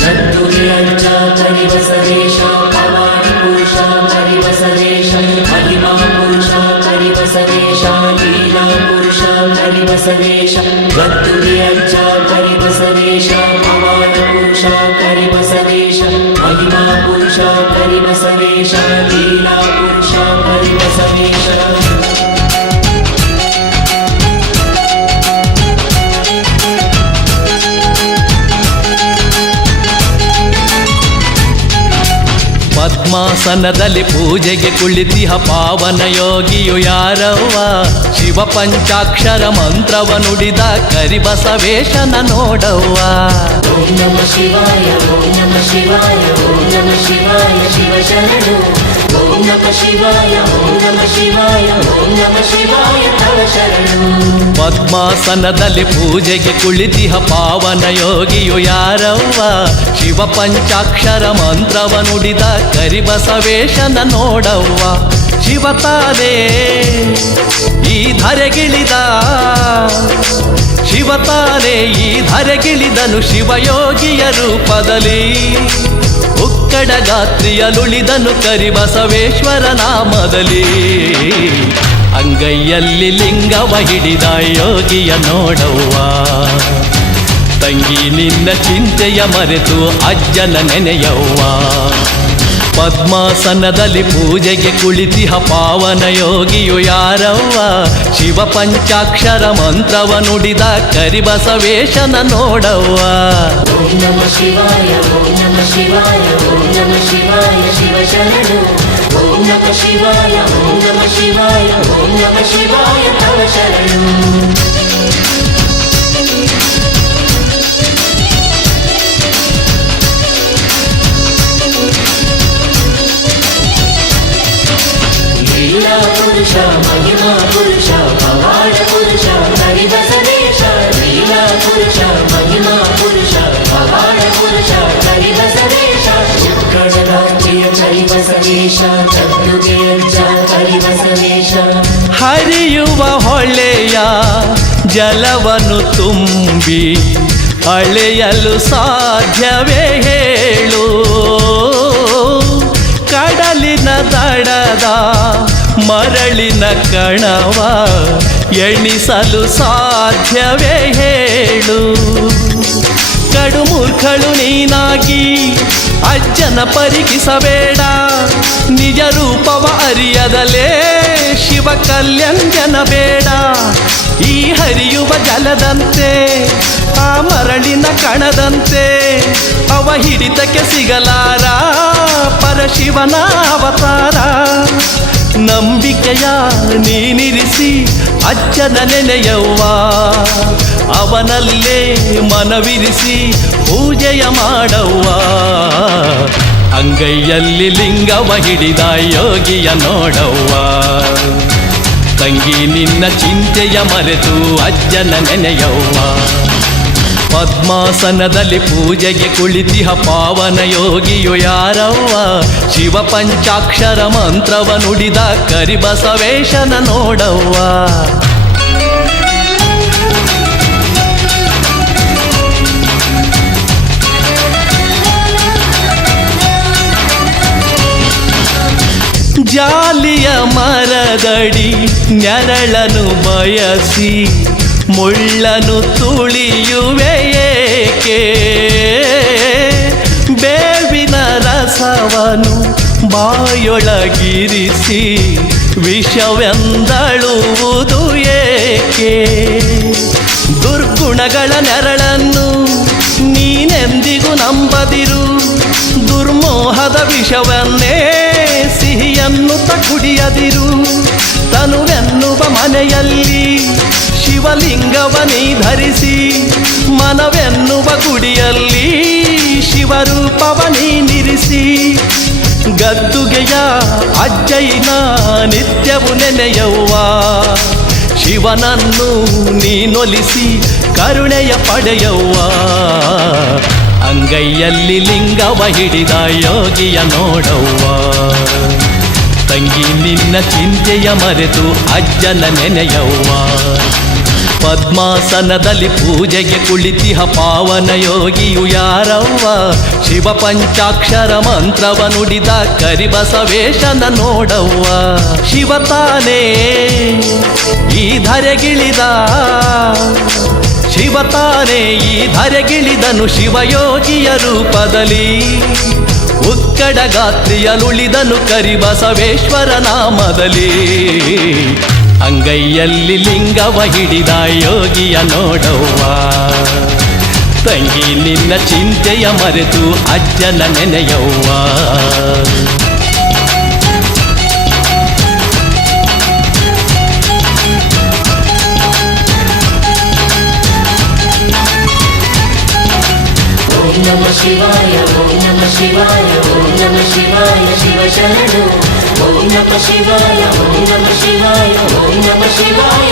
ಗದ್ದುಗೆ ಅಜ್ಜ ಕರಿಬಸವೇಶ ಪವಾಡಿ ಪುರುಷ ಕರಿಬಸವೇಶ ಮಹಿಮಾ ಪುರುಷ ಕರಿಬಸವೇಶ ಲೀಲಾ ಪುರುಷ ಕರಿಬಸವೇಶ ಗದ್ದುಗೆ ಅಜ್ಜ ಕರಿಬಸವೇಶ ಪವಾಡಿ ಪುರುಷ ಕರಿಬಸವೇಶ ಮಹಿಮಾ ಪುರುಷ ಕರಿಬಸವೇಶ ಲೀಲಾ ಪುರುಷ ಕರಿಬಸವೇಶ ಪದ್ಮಾಸನದಲ್ಲಿ ಪೂಜೆಗೆ ಕುಳಿತಿಹ ಪಾವನ ಯೋಗಿಯು ಯಾರವ್ವ? ಶಿವ ಪಂಚಾಕ್ಷರ ಮಂತ್ರವ ನುಡಿದ ಕರಿಬಸವೇಶನ ನೋಡವ್ವ. ಓಂ ನಮ ಶಿವಾಯ ಓಂ ನಮ ಶಿವಾಯ ಓಂ ನಮ ಶಿವಾಯ ಶಿವ ಶರಣು ಓಂ ನಮ ಶಿವಾಯ ಓಂ ನಮ ಶಿವಾಯ ಓಂ ನಮ ಶಿವಾಯ ತವ ಶರಣು. ಪದ್ಮಾಸನದಲ್ಲಿ ಪೂಜೆಗೆ ಕುಳಿತಿಹ ಪಾವನ ಯೋಗಿಯು ಯಾರವ್ವ? ಶಿವ ಪಂಚಾಕ್ಷರ ಮಂತ್ರವ ನುಡಿದ ಕರಿಬಸವೇಶನ ನೋಡವ್ವ. ಶಿವತಾನೇ ಈ ಧರೆಗಿಳಿದ, ಶಿವತಾನೇ ಈ ಧರೆಗಿಳಿದನು ಶಿವಯೋಗಿಯ ರೂಪದಲ್ಲಿ. ಉಕ್ಕಡ ಗಾತ್ರಿಯಲುಳಿದನು ಕರಿಬಸವೇಶ್ವರ ನಾಮದಲ್ಲಿ. ಅಂಗೈಯಲ್ಲಿ ಲಿಂಗವ ಹಿಡಿದ ಯೋಗಿಯ ನೋಡವ್ವ. ತಂಗಿ ನಿನ್ನ ಚಿಂತೆಯ ಮರೆತು ಅಜ್ಜನ ನೆನೆಯವ್ವ. ಪದ್ಮಾಸನದಲ್ಲಿ ಪೂಜೆಗೆ ಕುಳಿತಿಹ ಪಾವನ ಯೋಗಿಯು ಯಾರವ್ವ? ಶಿವ ಪಂಚಾಕ್ಷರ ಮಂತ್ರವ ನುಡಿದ ಕರಿಬಸವೇಶನ ನೋಡವ್ವ. ಓಂ ನಮ ಶಿವಾಯ ಓಂ ನಮ ಶಿವಾಯ ಓಂ ನಮ ಶಿವಾಯ ಶಿವ ಶರಣು ಓಂ ನಮ ಶಿವಾಯ ಓಂ ನಮ ಶಿವಾಯ ಓಂ ನಮ ಶಿವಾಯ ತವ ಶರಣು. ಲೀಲಾ ಪುರುಷ ಮಹಿಮಾ ಪುರುಷ ಪವಾಡ ಪುರುಷ ಕರಿಬಸವೇಶ ಲೀಲಾ ಪುರುಷ ಮಹಿಮಾ ಪುರುಷ ಪವಾಡ ಪುರುಷ ಕರಿಬಸವೇಶ ಉಕ್ಕಡಗಾತ್ರಿಯ ಕರಿಬಸವೇಶ ಗದ್ದುಗೆ ಅಜ್ಜ ಕರಿಬಸವೇಶ. ಹರಿಯುವ ಹೊಳೆಯ ಜಲವನ್ನು ತುಂಬಿ ಅಳೆಯಲು ಸಾಧ್ಯವೇ ಹೇಳು? ಕಡಲಿನ ದಡದ ಮರಳಿನ ಕಣವ ಎಣಿಸಲು ಸಾಧ್ಯವೇ ಹೇಳು? ಕಡು ಮೂರ್ಖಳು ನೀನಾಗಿ ಅಜ್ಜನ ಪರೀಕ್ಷಿಸಬೇಡ. ನಿಜ ರೂಪವ ಅರಿಯದಲೇ ಶಿವ ಕಲ್ಯಾಣ ಬೇಡ. ಈ ಹರಿಯುವ ಜಲದಂತೆ ಆ ಮರಳಿನ ಕಣದಂತೆ ಅವ ಹಿಡಿತಕ್ಕೆ ಸಿಗಲಾರ ಪರಶಿವನ ಅವತಾರ. ನಂಬಿಕೆಯ ನೀನಿರಿಸಿ ಅಜ್ಜನ ನೆನೆಯವ್ವ. ಅವನಲ್ಲೇ ಮನವಿರಿಸಿ ಪೂಜೆಯ ಮಾಡವ್ವ. ಅಂಗೈಯಲ್ಲಿ ಲಿಂಗವ ಹಿಡಿದ ಯೋಗಿಯ ನೋಡವ್ವ. ತಂಗಿ ನಿನ್ನ ಚಿಂತೆಯ ಮರೆತು ಅಜ್ಜನ ನೆನೆಯವ್ವ. ಪದ್ಮಾಸನದಲ್ಲಿ ಪೂಜೆಗೆ ಕುಳಿತಿಹ ಪಾವನ ಯೋಗಿಯು ಯಾರವ್ವ? ಶಿವ ಪಂಚಾಕ್ಷರ ಮಂತ್ರವ ನುಡಿದ ಕರಿಬಸವೇಶನ ನೋಡವ್ವ. ಜಾಲಿಯ ಮರದಡಿ ನೆರಳನು ಬಯಸಿ ಮುಳ್ಳನು ತುಳಿಯುವೆ ಏಕೆ? ಬೇವಿನ ರಸವನು ಬಾಯೊಳಗಿರಿಸಿ ವಿಷವೆಂದಳುವುದು ಏಕೆ? ದುರ್ಗುಣಗಳ ನೆರಳನ್ನು ನೀನೆಂದಿಗೂ ನಂಬದಿರು. ದುರ್ಮೋಹದ ವಿಷವನ್ನೇ ಸಿಹಿಯನ್ನುತ್ತ ಕುಡಿಯದಿರು. ತನುವೆನ್ನುವ ಮನೆಯಲ್ಲಿ ಶಿವಲಿಂಗವನೇ ಧರಿಸಿ ಮನವೆನ್ನುವ ಗುಡಿಯಲ್ಲಿ ಶಿವರೂಪವನೇ ನಿರಿಸಿ. ಗದ್ದುಗೆಯ ಅಜ್ಜಯ್ಯನ ನಿತ್ಯವು ನೆನೆಯವ್ವ. ಶಿವನನ್ನು ನೀನೊಲಿಸಿ ಕರುಣೆಯ ಪಡೆಯವ್ವ. ಅಂಗೈಯಲ್ಲಿ ಲಿಂಗವ ಹಿಡಿದ ಯೋಗಿಯ ನೋಡವ್ವ. ತಂಗಿ ನಿನ್ನ ಚಿಂತೆಯ ಮರೆತು ಅಜ್ಜನ ನೆನೆಯವ್ವ. ಪದ್ಮಾಸನದಲ್ಲಿ ಪೂಜೆಗೆ ಕುಳಿತಿಹ ಪಾವನ ಯೋಗಿಯು ಯಾರವ್ವ? ಶಿವ ಪಂಚಾಕ್ಷರ ಮಂತ್ರವ ನುಡಿದ ಕರಿಬಸವೇಶನ ನೋಡವ್ವ. ಶಿವ ತಾನೇ ಈ ಧರೆಗಿಳಿದ, ಶಿವ ತಾನೇ ಈ ಧರೆಗಿಳಿದನು ಶಿವಯೋಗಿಯ ರೂಪದಲ್ಲಿ. ಉಕ್ಕಡ ಗಾತ್ರಿಯಲುಳಿದನು ಕರಿಬಸವೇಶ್ವರ ನಾಮದಲ್ಲಿ. ಅಂಗೈಯಲ್ಲಿ ಲಿಂಗವ ಹಿಡಿದ ಯೋಗಿಯ ನೋಡವ್ವ. ತಂಗಿ ನಿನ್ನ ಚಿಂತೆಯ ಮರೆತು ಅಜ್ಜನ ನೆನೆಯವ್ವ. ಓಂ ನಮಃ ಶಿವಾಯ ಓಂ ನಮಃ ಶಿವಾಯ ಓಂ ನಮಃ ಶಿವಾಯ ಶಿವ ಶರಣು. ಓಂ ನಮಃ ಶಿವಾಯ ಓಂ ನಮಃ ಶಿವಾಯ ಓಂ ನಮಃ ಶಿವಾಯ